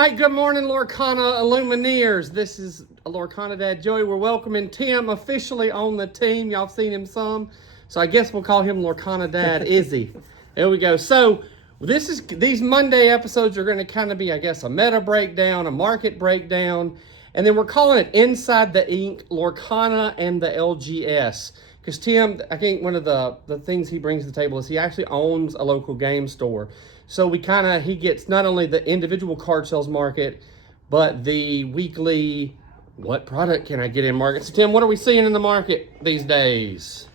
right, good morning, Lorcana Illumineers. This is Lorcana Dad Joey. We're welcoming Tim officially on the team. Y'all seen him some, so I guess we'll call him Lorcana Dad Izzy. There we go. So these Monday episodes are going to kind of be, I guess, a meta breakdown, a market breakdown, and then we're calling it Inside the Ink, Lorcana and the LGS. Because Tim, I think one of the things he brings to the table is he actually owns a local game store. So he gets not only the individual card sales market, but the weekly, what product can I get in market? So Tim, what are we seeing in the market these days?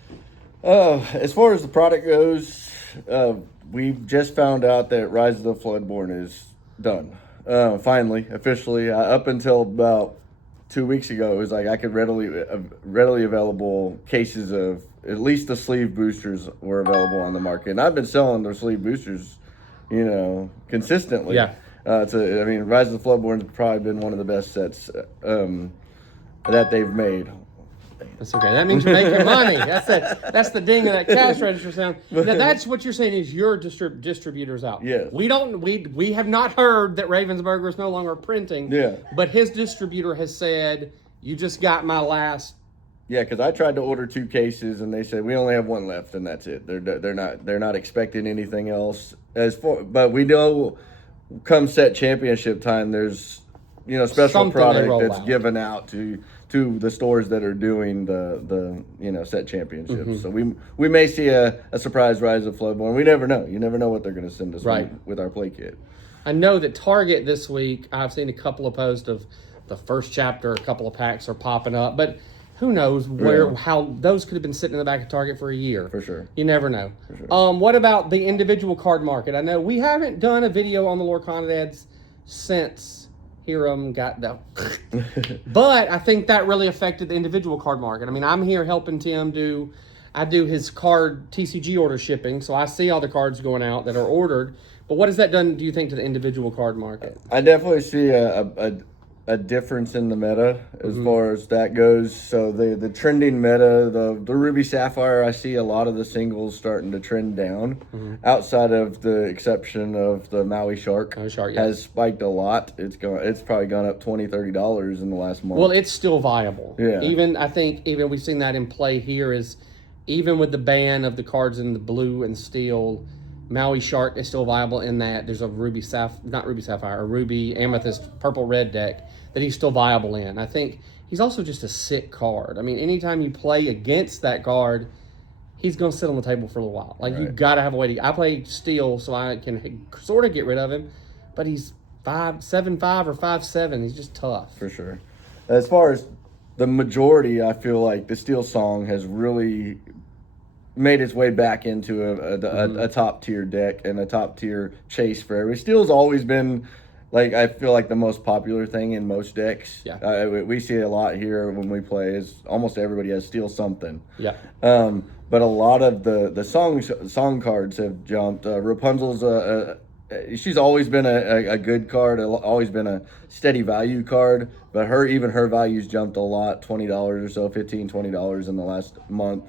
As far as the product goes, we've just found out that Rise of the Floodborn is done. Finally, officially. Up until about 2 weeks ago, it was like I could readily available cases of at least the sleeve boosters were available on the market. And I've been selling the sleeve boosters, consistently. Yeah. Rise of the Floodborn has probably been one of the best sets that they've made. That's okay. That means you're making money. That's the ding of that cash register sound. Now, that's what you're saying is your distributors out. Yes. We have not heard that Ravensburger is no longer printing. Yeah. But his distributor has said, you just got my last. Yeah, because I tried to order 2 cases and they said we only have 1 left and that's it. They're not expecting anything else. But we know come set championship time, there's special Something product that's out. given out to the stores that are doing the set championships. Mm-hmm. So we may see a surprise Rise of Floodborn. We never know. You never know what they're going to send us with our play kit. I know that Target this week, I've seen a couple of posts of the first chapter, a couple of packs are popping up, but who knows how those could have been sitting in the back of Target for a year. For sure. You never know. For sure. What about the individual card market? I know we haven't done a video on the Lorcana Dads since Hiram got the but I think that really affected the individual card market. I mean, I'm here helping Tim do his card TCG order shipping, so I see all the cards going out that are ordered. But what has that done, do you think, to the individual card market? I definitely see a difference in the meta as far as that goes. So the trending meta, the Ruby Sapphire, I see a lot of the singles starting to trend down. Outside of the exception of the Maui Shark, has spiked a lot. It's probably gone up $20-$30 in the last month. Well, it's still viable. Yeah. I think we've seen that in play here is even with the ban of the cards in the blue and steel, Maui Shark is still viable in that there's a a Ruby Amethyst purple red deck that he's still viable in. I think he's also just a sick card. I mean, anytime you play against that card, he's going to sit on the table for a little while. Like, you got to have a way to... I play steel, so I can sort of get rid of him, but he's 5'7" or 5'7". He's just tough. For sure. As far as the majority, I feel like the Steel Song has really made its way back into a top tier deck and a top tier chase for everybody. Steel's always been, like, I feel like the most popular thing in most decks. Yeah. We see a lot here when we play is almost everybody has Steel something. Yeah. But a lot of the song cards have jumped. Rapunzel's she's always been a good card, always been a steady value card, but her values jumped a lot, $20 or so, $15-$20 in the last month.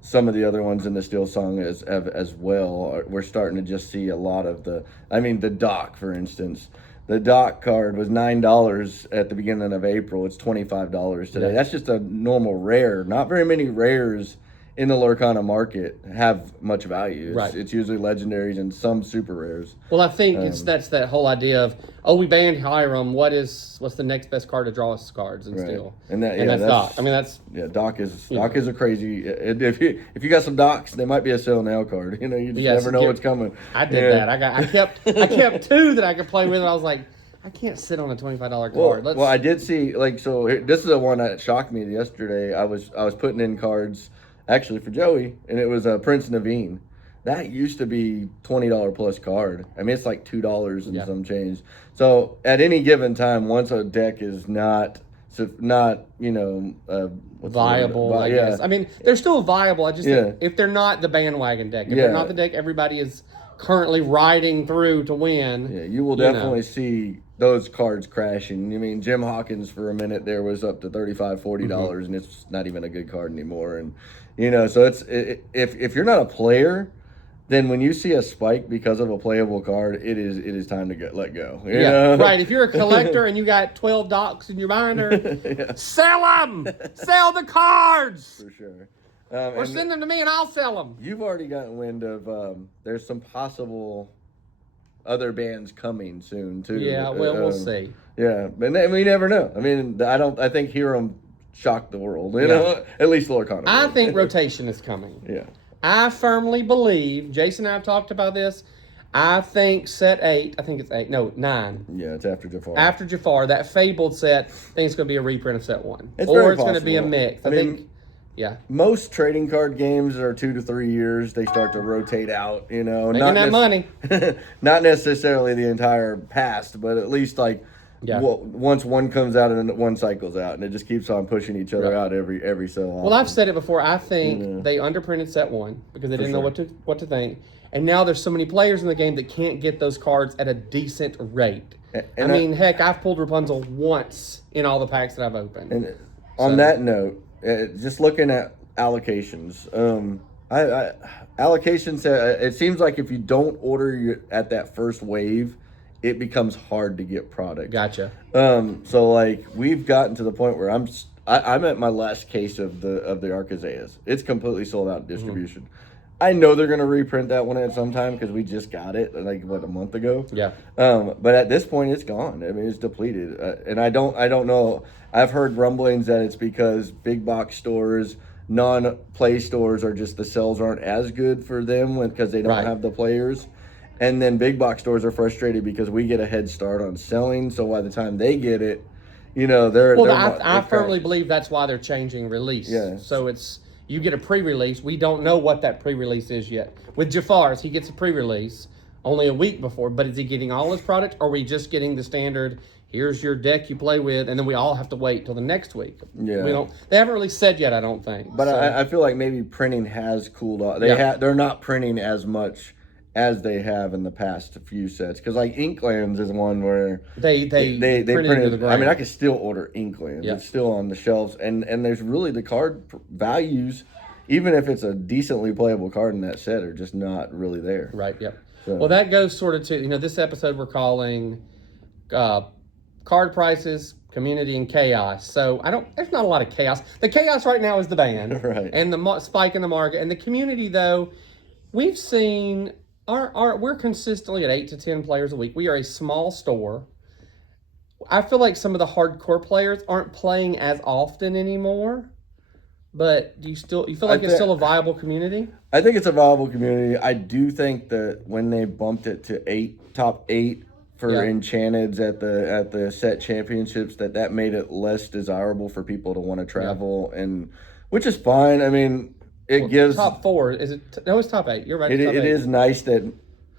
Some of the other ones in the Steel Song as well. We're starting to just see a lot of the Doc, for instance. The Doc card was $9 at the beginning of April. It's $25 today. Yeah. That's just a normal rare. Not very many rares in the Lorcana market have much value. It's usually legendaries and some super rares. Well, I think that's that whole idea of, we banned Hiram. What's the next best card to draw us cards and steal? And that's Doc. I mean, that's Doc is a crazy. If you got some Docs, they might be a sell now card. You just never know what's coming. I did that. I kept 2 that I could play with. And I was like, I can't sit on a $25 card. Well, I did see this is the one that shocked me yesterday. I was putting in cards. Actually, for Joey, and it was Prince Naveen. That used to be $20 plus card. I mean, it's like $2 and some change. So at any given time, once a deck is not viable, I guess. I mean, they're still viable. I just think if they're not the bandwagon deck, if they're not the deck everybody is currently riding through to win. You will definitely see those cards crashing. I mean, Jim Hawkins for a minute there was up to $35-$40, and it's not even a good card anymore. And so it's if you're not a player, then when you see a spike because of a playable card, it is time to let go. You Yeah, know? right. If you're a collector and you got 12 docks in your binder, Yeah. sell them. Sell the cards. For sure. Or send them to me and I'll sell them. You've already gotten wind of there's some possible other bands coming soon too. Yeah, well, we'll see. Yeah, and we never know. I mean, I think Hiram shocked the world. You know, at least Lorcana. I think rotation is coming. Yeah. I firmly believe, Jason and I have talked about this, I think set 8, I think it's 8, no, 9. Yeah, it's after Jafar. After Jafar, that Fabled set, I think it's going to be a reprint of set 1. It's or very it's going to be a possible. mix. I mean, think, yeah. most trading card games are 2 to 3 years. They start to rotate out, you know. Making that money. Not necessarily the entire past, but at least like once one comes out and then one cycles out, and it just keeps on pushing each other out every so often. Well, I've said it before. I think they underprinted set 1 because they didn't know what to think. And now there's so many players in the game that can't get those cards at a decent rate. And I mean, heck, I've pulled Rapunzel once in all the packs that I've opened. And on that note, just looking at allocations, allocations. It seems like if you don't order at that first wave, it becomes hard to get product. Gotcha. So like we've gotten to the point where I'm at my last case of the Arcazeas. It's completely sold out in distribution. I know they're gonna reprint that one at some time because we just got it like a month ago. Yeah. But at this point, it's gone. I mean, it's depleted, and I don't know. I've heard rumblings that it's because big box stores, non-play stores, are just the sales aren't as good for them because they don't have the players. And then big box stores are frustrated because we get a head start on selling. So by the time they get it, you know, I firmly believe that's why they're changing release. Yeah. So it's you get a pre-release. We don't know what that pre-release is yet. With Jafar's, he gets a pre-release only a week before. But is he getting all his product, or are we just getting the standard? Here's your deck you play with, and then we all have to wait till the next week. Yeah. They haven't really said yet, I don't think. But so. I feel like maybe printing has cooled off. They're not printing as much as they have in the past few sets, because like Inklands is one where they printed. The I mean, I can still order Inklands. It's still on the shelves, and there's really the card values, even if it's a decently playable card in that set, are just not really there. Right. Yep. So. Well, that goes sort of to this episode we're calling card prices, community, and chaos. So there's not a lot of chaos. The chaos right now is the ban, right, and the spike in the market, and the community though. We've seen. We're consistently at 8 to 10 players a week. We are a small store. I feel like some of the hardcore players aren't playing as often anymore. But do you feel like it's still a viable community? I think it's a viable community. I do think that when they bumped it to top 8 for Enchanteds at the set championships, that made it less desirable for people to want to travel, and which is fine. I mean, it gives top 4. Is it? No, it's top 8. You're right. It is nice that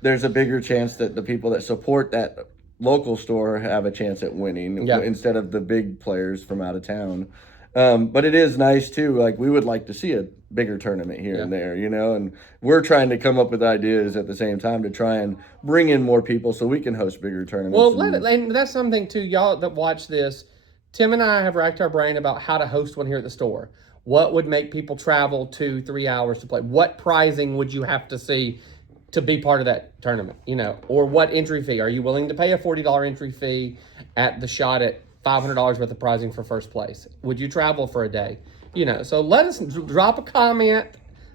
there's a bigger chance that the people that support that local store have a chance at winning instead of the big players from out of town. But it is nice too. Like we would like to see a bigger tournament here and there, and we're trying to come up with ideas at the same time to try and bring in more people so we can host bigger tournaments. Well, and that's something too, y'all that watch this. Tim and I have racked our brain about how to host one here at the store. What would make people travel 2-3 hours to play? What prizing would you have to see to be part of that tournament? Or what entry fee? Are you willing to pay a $40 entry fee at the shot at $500 worth of prizing for first place? Would you travel for a day? So let us drop a comment,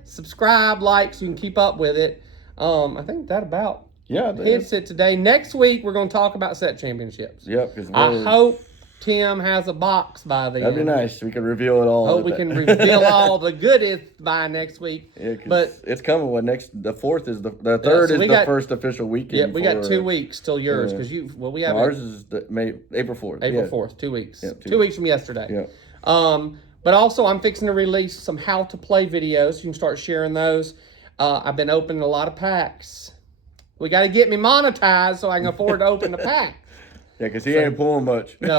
subscribe, like, so you can keep up with it. I think that about hits it today. Next week, we're going to talk about set championships. Yep. I hope Tim has a box by then. That'd be nice. We can reveal it all. Hope we can reveal all the goodies by next week. Yeah, but it's coming. The 4th is the 3rd is the first official weekend. Yeah, we got 2 weeks till yours because we have ours is April 4th. April 4th, 2 weeks. Yeah, 2 weeks from yesterday. Yeah. But also I'm fixing to release some how to play videos. You can start sharing those. I've been opening a lot of packs. We got to get me monetized so I can afford to open the pack. Yeah, because he ain't pulling much. No.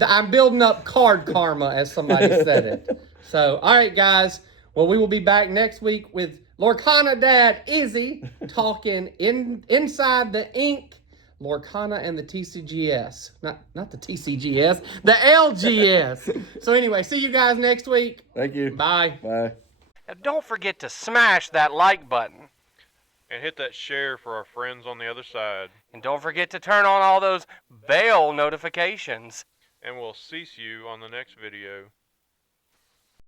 I'm building up card karma, as somebody said it. So, all right, guys. Well, we will be back next week with Lorcana Dad Izzy talking inside the ink, Lorcana and the TCGS. Not the TCGS, the LGS. So anyway, see you guys next week. Thank you. Bye. Bye. And don't forget to smash that like button. And hit that share for our friends on the other side. And don't forget to turn on all those bell notifications. And we'll see you on the next video.